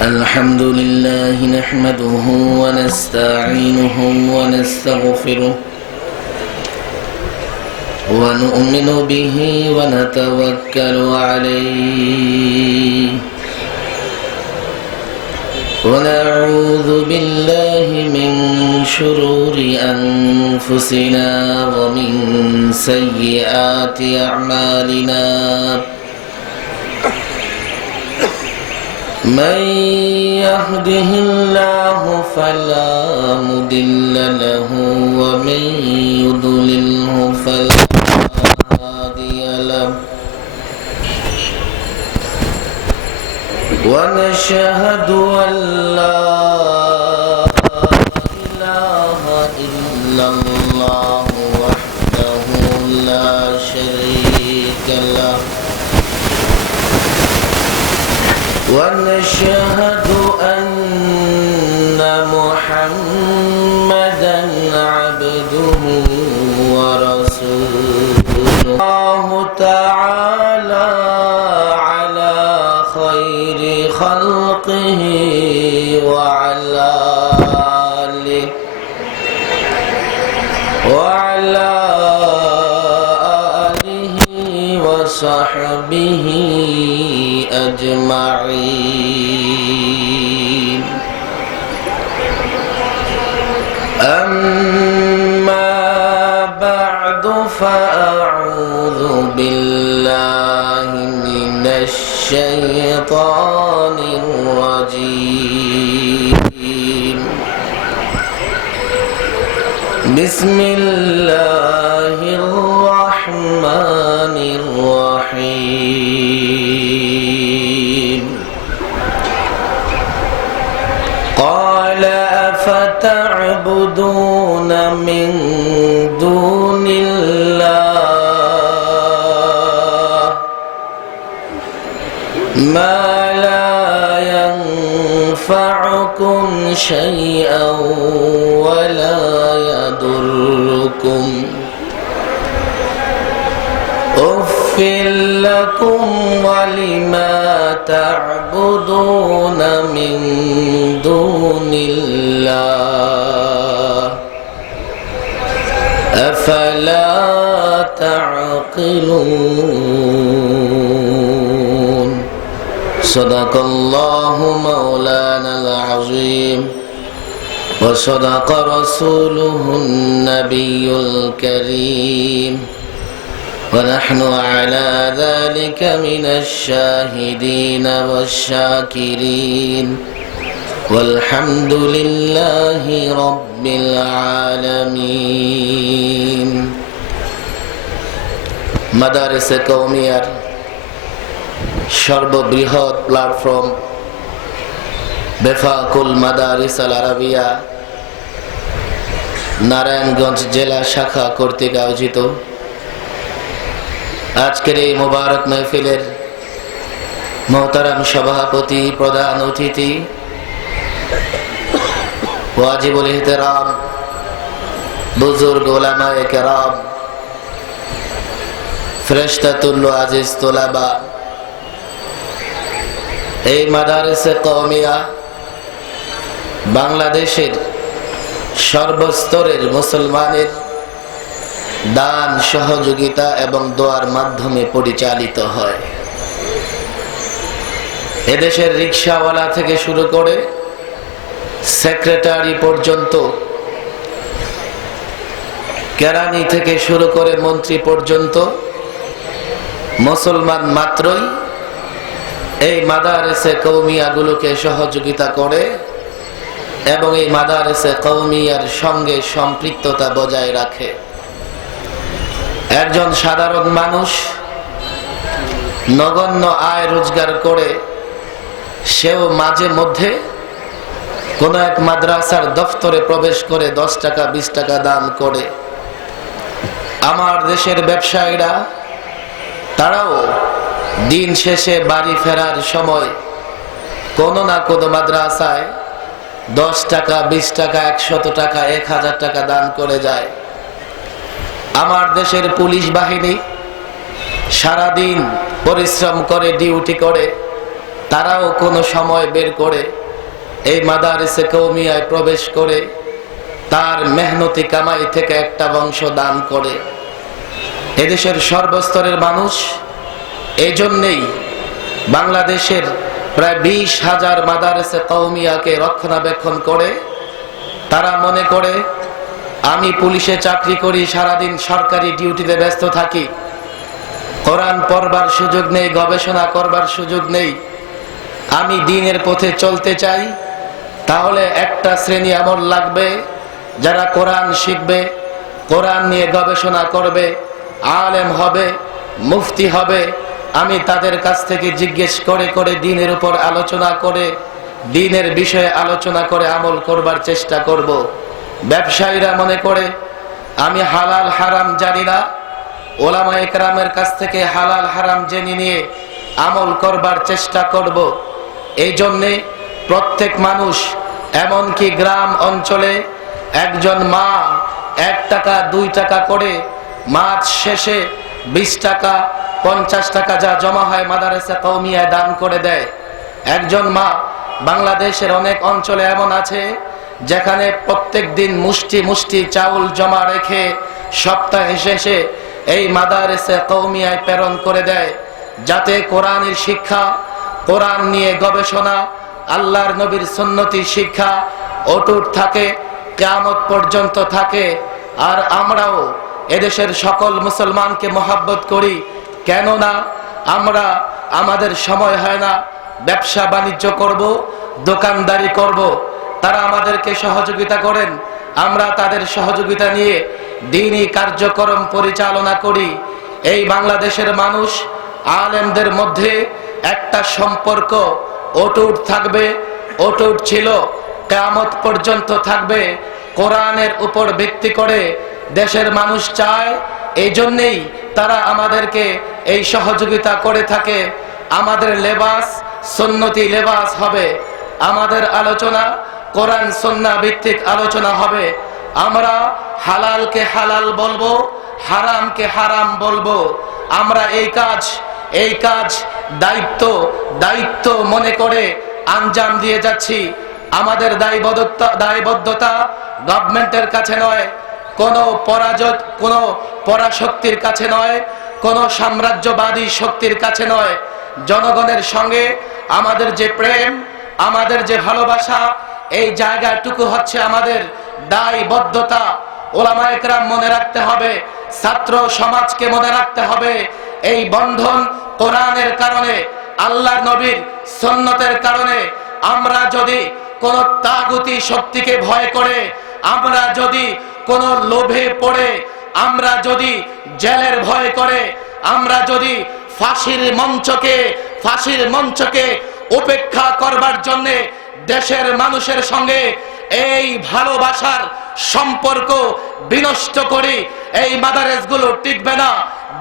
الحمد لله نحمده ونستعينه ونستغفره ونؤمن به ونتوكل عليه ونعوذ بالله من شرور أنفسنا ومن سيئات أعمالنا من يهده الله فلا مضل له ومن يضلله فلا هادي له ونشهد أن لا إله إلا الله وحده لا شريك له ونشهد أن محمدًا عبده ورسوله الله تعالى على خير خلقه وعلى آله وصحبه أجمعين أما بعد فأعوذ بالله من الشيطان الرجيم بسم الله الرحمن الرحيم قال أفتعبدون من دون الله ما لا ينفعكم شيئا ولا يضركم أف لكم ولما تعبدون من دون الله أفلا تعقلون صدق الله مولانا العظيم وصدق رسوله النبي الكريم ونحن على ذلك من الشاهدين والشاكرين والحمد لله رب العالمين মাদারিস কওমিয়ার সর্ববৃহৎ platform বেফাকুল মাদারিস Al Arabiya Narayanganj জেলা শাখা কর্তৃক আয়োজিত আজকের এই মুবারক মাহফিলের মোহতারাম সভাপতি প্রধান অতিথি ওয়াজিবুল ইহতিরাম বুজুর্গ উলামায়ে কেরাম ফেরেশতাতুল আজিজ তোলাবা এই মাদারিসে কওমিয়া বাংলাদেশের সর্বস্তরের মুসলমানের দান সহযোগিতা এবং দোয়ার মাধ্যমে পরিচালিত হয়। এদেশের রিকশাওয়ালা থেকে শুরু করে সেক্রেটারি পর্যন্ত, কেরানি থেকে শুরু করে মন্ত্রী পর্যন্ত মুসলমান মাত্রই এই মাদারিসে কওমিয়াগুলোকে সহযোগিতা করে এবং এই মাদারিসে কওমিয়ার সঙ্গে সম্পৃক্ততা বজায় রাখে। একজন সাধারণ মানুষ নগণ্য আয় রোজগার করে সেও মাঝে মধ্যে কোন এক মাদ্রাসার দফতরে প্রবেশ করে 10 টাকা 20 টাকা দান করে। আমার দেশের ব্যবসায়ীরা তারাও দিন শেষে বাড়ি ফেরার সময় কোনো না কোনো মাদ্রাসায় 10 টাকা 20 টাকা 100 টাকা 1000 টাকা দান করে যায়। আমার দেশের পুলিশ বাহিনী সারাদিন পরিশ্রম করে ডিউটি করে তারাও কোনো সময় বের করে এই মাদারিসে কওমিয়ায় প্রবেশ করে তার মেহনতি কামাই থেকে একটা অংশ দান করে। এদেশের সর্বস্তরের মানুষ এই জন্যেই বাংলাদেশের প্রায় 20,000 মাদারিসে কওমিয়াকে রক্ষণাবেক্ষণ করে। তারা মনে করে আমি পুলিশে চাকরি করি, সারাদিন সরকারি ডিউটিতে ব্যস্ত থাকি, কোরআন পড়বার সুযোগ নেই, গবেষণা করবার সুযোগ নেই, আমি দ্বীনের পথে চলতে চাই। তাহলে একটা শ্রেণী এমন লাগবে যারা কোরআন শিখবে, কোরআন নিয়ে গবেষণা করবে, আলেম হবে, মুফতি হবে। আমি তাদের কাছ থেকে জিজ্ঞেস করে করে দ্বীনের উপর আলোচনা করে, দ্বীনের বিষয়ে আলোচনা করে আমল করবার চেষ্টা করব। ব্যবসায়ীরা মনে করে আমি হালাল হারাম জানি না, ওলামায়ে কেরামের কাছ থেকে হালাল হারাম জেনে নিয়ে আমল করবার চেষ্টা করব। এই জন্যে প্রত্যেক মানুষ, এমনকি গ্রাম অঞ্চলে একজন মা 1 টাকা 2 টাকা করে মাস শেষে 20 টাকা 50 টাকা যা জমা হয় মাদারিসে কওমিয়ায় দান করে দেয়। একজন মা, বাংলাদেশের অনেক অঞ্চলে এমন আছে যেখানে প্রত্যেক দিন মুষ্টি মুষ্টি চাউল জমা রেখে সপ্তাহে শেষে এই মাদারিসে কওমিয়ায় প্রেরণ করে দেয়, যাতে কোরআনের শিক্ষা, কোরআন নিয়ে গবেষণা, আল্লাহর নবীর সুন্নতি শিক্ষা অটুট থাকে, কিয়ামত পর্যন্ত থাকে। আর আমরাও এদেশের সকল মুসলমানকে মহব্বত করি, কেননা আমরা, আমাদের সময় হয় না ব্যবসা বাণিজ্য করব, দোকানদারি করব। তারা আমাদেরকে সহযোগিতা করেন, আমরা তাদের সহযোগিতা নিয়ে দ্বীনি কার্যক্রম পরিচালনা করি। এই বাংলাদেশের মানুষ আলেমদের মধ্যে একটা সম্পর্ক অটুট থাকবে, অটুট ছিল, কিয়ামত পর্যন্ত থাকবে। কোরআনের উপর ভিত্তি করে দেশের মানুষ চায়, এই জন্যেই তারা আমাদেরকে এই সহযোগিতা করে থাকে। আমাদের লেবাস সুন্নতি লেবাস হবে, আমাদের আলোচনা কোরআন সুন্নাহ ভিত্তিক আলোচনা হবে। আমরা হালালকে হালাল বলবো, হারামকে হারাম বলবো। আমরা এই কাজ দায়িত্ব মনে করে আঞ্জাম দিয়ে যাচ্ছি। আমাদের দায়বদ্ধতা গভর্নমেন্টের কাছে নয়, কোনো পরাশক্তির কাছে নয়, কোনো সাম্রাজ্যবাদী শক্তির কাছে নয়। জনগণের সঙ্গে আমাদের যে প্রেম, আমাদের যে ভালোবাসা, এই জায়গাটুকু হচ্ছে আমাদের দায়বদ্ধতা। ওলামায়ে কেরাম মনে রাখতে হবে, ছাত্র সমাজকে মনে রাখতে হবে, এই বন্ধন কোরআনের কারণে, আল্লাহর নবীর সুন্নতের কারণে। আমরা যদি কোন তাগুতি শক্তিকে ভয় করে, আমরা যদি কোন লোভে পড়ে, আমরা যদি জেলের ভয় করে, আমরা যদি ফাঁসির মঞ্চকে উপেক্ষা করবার জন্য দেশের মানুষের সঙ্গে এই ভালোবাসার সম্পর্ক বিনষ্ট করি, এই মাদারেসগুলো টিকবে না।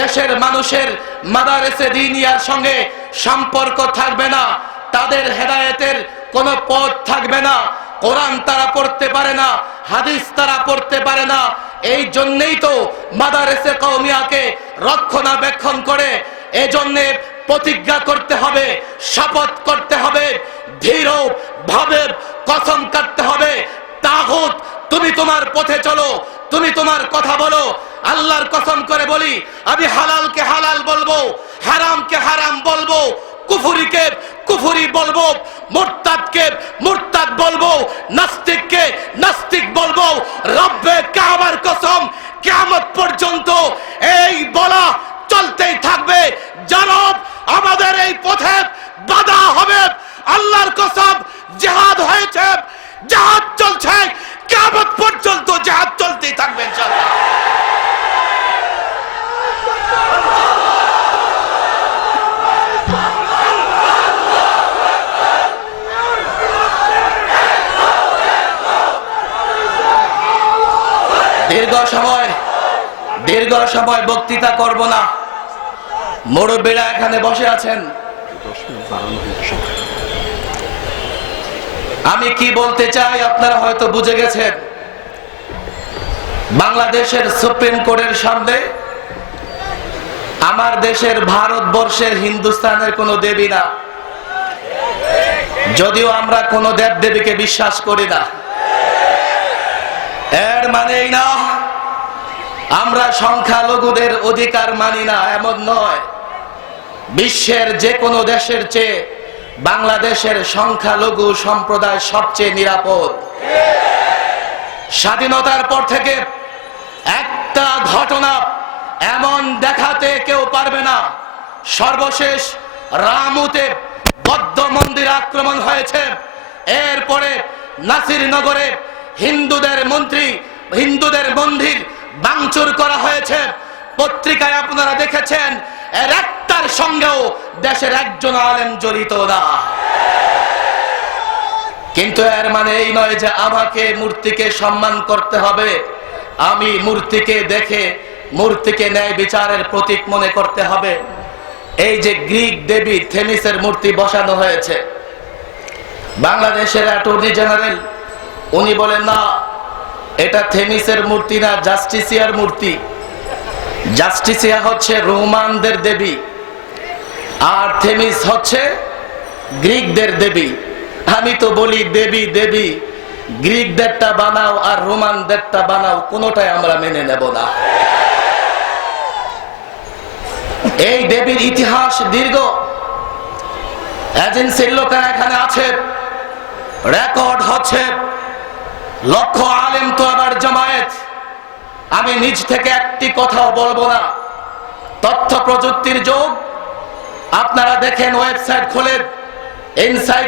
দেশের মানুষের মাদারেসে দ্বীনিয়ার সঙ্গে সম্পর্ক থাকবে না, তাদের হেদায়েতের কোনো পথ থাকবে না। কোরআন তারা পড়তে পারে না, হাদিস তারা পড়তে পারে না। এই জন্যই তো মাদারিসে কওমিয়াকে রক্ষণাবেক্ষণ করে। এজন্যে প্রতিজ্ঞা করতে হবে, শপথ করতে হবে, দৃঢ়ভাবে কসম কাটতে হবে, তাগুত তুমি তোমার পথে চলো, তুমি তোমার কথা বলো। আল্লাহর কসম করে বলি, আমি হালালকে হালাল বলবো, হারামকে হারাম বলবো, কুফরিকে কুফরি বলবো, মুরতাদকে মুরতাদ বলবো, নাস্তিককে নাস্তিক বলবো। রব্বে কাবার কসম, কিয়ামত পর্যন্ত এই বলা চলতেই থাকবে। জানব আমাদের এই পথে বাধা হবে। আল্লাহর কসম, জিহাদ হয়েছে, জিহাদ চলছে, কিয়ামত পর্যন্ত জিহাদ চলতেই থাকবে ইনশাআল্লাহ। দীর্ঘ সময় বক্তৃতা করব না। মুরব্বীরা এখানে বসে আছেন, আমি কি বলতে চাই আপনারা হয়তো বুঝে গেছেন। বাংলাদেশের সুপ্রিম কোর্টের সামনে আমার দেশের ভারতবর্ষের হিন্দুস্তানের কোনো দেবী না, যদিও আমরা কোনো দেবদেবীকে বিশ্বাস করি না, এর মানেই না আমরা সংখ্যালঘুদের অধিকার মানি না, এমন নয়। বিশ্বের যে কোনো দেশের চেয়ে বাংলাদেশের সংখ্যালঘু সম্প্রদায় সবচেয়ে নিরাপদ। স্বাধীনতার পর থেকে একটা ঘটনা এমন দেখাতে কেউ পারবে না। সর্বশেষ রামুতে বৌদ্ধ মন্দির আক্রমণ হয়েছে, এরপরে নাসিরনগরে হিন্দুদের মন্দির ভাঙচুর করা হয়েছে। পত্রিকায় আপনারা দেখেছেন, এর একটার সঙ্গেও দেশের একজন আলেম জড়িত না। কিন্তু এর মানে এই নয় যে আমাকে মূর্তিকে সম্মান করতে হবে, আমি মূর্তিকে দেখে মূর্তিকে ন্যায় বিচারের প্রতীক মনে করতে হবে। এই যে গ্রিক দেবী থেমিসের মূর্তি বসানো হয়েছে, বাংলাদেশের অ্যাটর্নি জেনারেল উনি বলেন না, এটা থেমিসের মূর্তি না, জাস্টিসিয়ার মূর্তি। জাস্টিসিয়া হচ্ছে রোমানদের দেবী, আর থেমিস হচ্ছে গ্রিকদের দেবী। আমি তো বলি দেবী দেবী, গ্রিকদেরটা বানাও আর রোমানদেরটা বানাও, কোনোটাই আমরা মেনে নেব না। এই দেবীর ইতিহাস দীর্ঘ, এজেন্সির লোকেরা এখানে আছে, রেকর্ড হচ্ছে লক্ষ আলেম তো আবার জামায়াত। আমি নিজ থেকে একটি কথাও বলবো না। তথ্য প্রযুক্তির যুগ, আপনারা দেখেন ওয়েবসাইট খোলেন, ইনসাইট